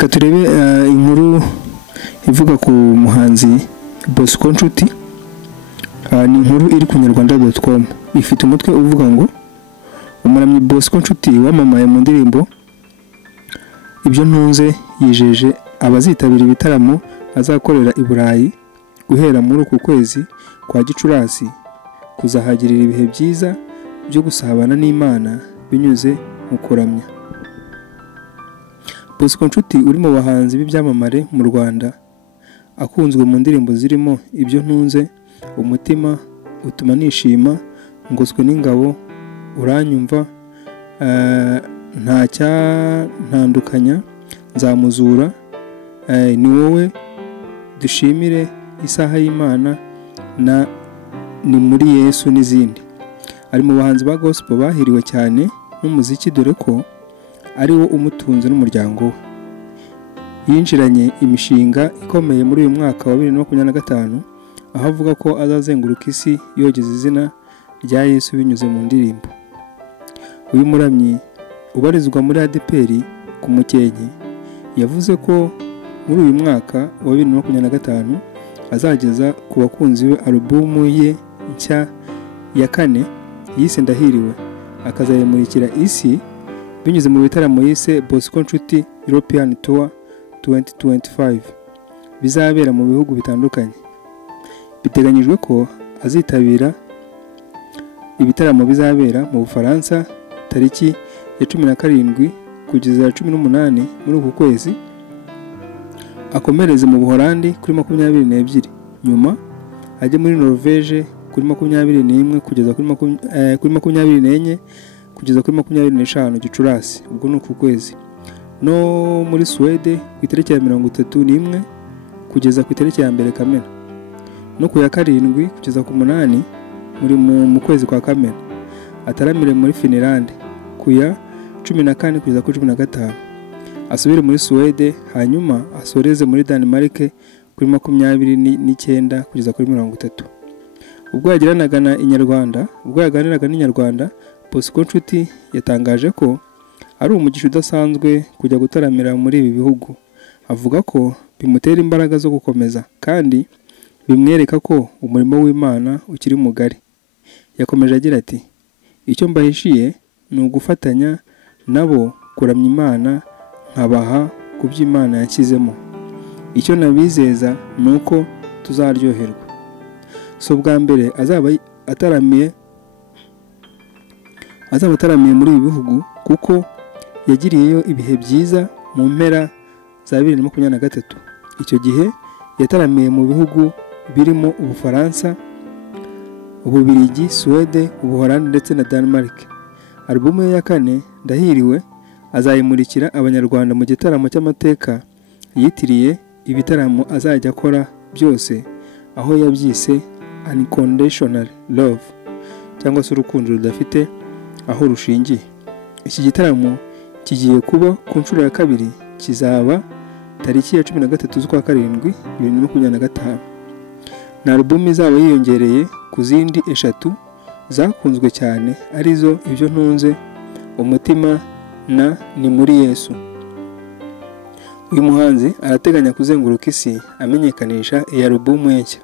reka turebe inkuru ivuga ku muhanzi Bosco Nshuti. Ni inkuru iri ku nyarwanda.com, ifite umutwe uvuga ngo umuramyi Bosco Nshuti wamamaye mu ndirimbo Ibyo ntunze yijeje abazitabira ibitaramo azakorera i Burayi guhera muri uku kwezi kwa Gicurasi kuzahagirira ibihe byiza byo gusabana n'Imana binyuze mu kuramya. Bosco Nshuti uri mu bahanzi b'ibyamamare mu Rwanda, akunzwe mu ndirimbo zirimo Ibyo ntunze, Umutima, Utuma nishima, Ngoswe n'ingabo, Uranyumva, Ntacyantandukanya, Nzamuzura, Ni wowe, Dushimire, Isaha y'Imana na Ni muri Yesu n'izindi. Ari mu bahanzi ba gospel bahiriwe cyane n'umuziki, dore ko ari wo umutunze n'umuryango we. Yinjiranye imishinga ikomeye muri uyu mwaka wa 2025, aho avuga ko azazenguruka isi yogeza izina rya Yesu binyuze mu ndirimbo. Uyu muramyi ubarizwa muri ADPR ku Mukenke yavuze ko muri uyu mwaka wa 2025 azageza ku bakunzi be alubumu ye nshya ya 4 yise Ndahiriwe, akazayimurikira isi binyuze mu bitaramo yise Bosco Nshuti European Tour 2025 bizabera mu bihugu bitandukanye. Biteganyijwe ko azitabira ibitaramo bizabera mu Bufaransa tariki ya 17 kugeza 18 muri uku kwezi, akomereze mu Buholandi kuri 22, nyuma ajye muri Norvege kuri 21 kugeza kuri 24 kugeza kuri 25 Gicurasi, ubwo ni uku kwezi, no muri Swede ku itariki ya 31 kugeza ku itariki ya 1 Kamena, no ku ya 7 kugeza ku 8 muri mu kwezi kwa Kamena. Ataramire muri Finland ku ya 14 kugeza ku 15, asubire muri Swede, hanyuma asoreze muri Denmark kuri 29 kugeza kuri 30. Ubwo yaganiraga n'Inyarwanda, Bosco Nshuti yatangaje ko ari umugisha udasanzwe kujya gutaramira muri ibi bihugu. Avuga ko bimutera imbaraga zo gukomeza kandi bimwereka ko umurimo w'Imana ukiri mugari. Yakomeje agira ati, icyo mbahishiye ni ugufatanya nabo kuramya Imana, nkabaha ku by'Imana yanshyizemo. Icyo nabizeza ni uko tuzaryoherwa. So bwa mbere azaba ataramiye muri ibi bihugu, kuko yagiriyeyo ibihe byiza mu mpera za 2023. Icyo gihe yataramiye mu bihugu birimo Ubufaransa, Ububiligi, Swede, Ubuholandi ndetse na Denmark. Alubumu ye ya 4 Ndahiriwe azayimurikira Abanyarwanda mu gitaramo cy'amateka yitiriye ibitaramo azajya akora byose, aho yabyise Unconditional Love, cyangwa se urukundo rudafite aho rushingiye. Iki gitaramo kigiye kuba ku nshuro ya 2, kizaba tariki ya 13 z'ukwa 7 2025. Na alubumu izaba yiyongereye ku zindi 3 zakunzwe cyane, arizo Ibyo ntunze, Umutima na Ni muri Yesu. Uyu muhanzi arateganya kuzenguruka isi amenyekanisha iyi alubumu ye nshya.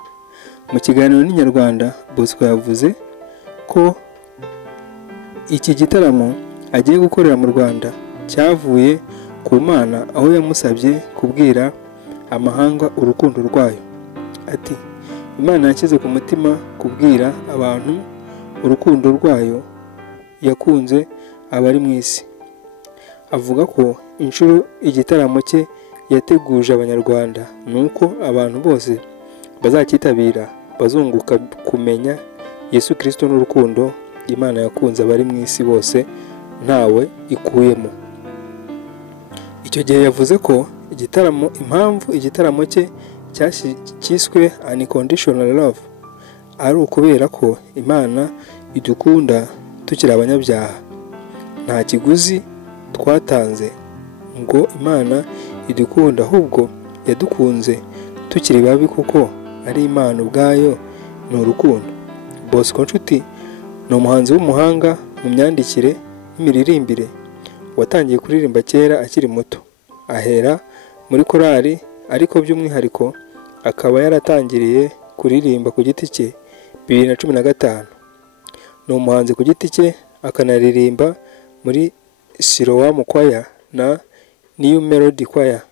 Mu kiganiro n'Inyarwanda, Bosco yavuze ko iki gitaramo agiye gukorera mu Rwanda cyavuye ku Mana, aho yamusabye kubwira amahanga urukundo rwayo. Ati, Imana yashyize ku mutima kubwira abantu urukundo rwayo yakunze abari mu isi. Avuga ko inshuro igitaramo cye yateguje Abanyarwanda nuko abantu bose bazakitabira bazunguka kumenya Yesu Kristo n'urukundo Imana yakunze abari mu isi bose ntawe ikuyemo. Icyo gihe yavuze ko impamvu igitaramo cye cyiswe Unconditional Love ari ukubera ko Imana idukunda tukiri abanyabyaha. Nta kiguzi twatanze ngo Imana idukunda, ahubwo yadukunze tukiri babi, kuko ari Imana ubwayo ni urukundo. Bosco Nshuti ni umuhanzi w'umuhanga mu myandikire n'imiririmbire watangiye kuririmba kera akiri muto. ahera muri korali, ariko by'umwihariko akaba yaratangiriye kuririmba ku giti cye 2015. Ni umuhanzi ku giti cye, akanaririmba muri Siloam Choir na New Melody Choir.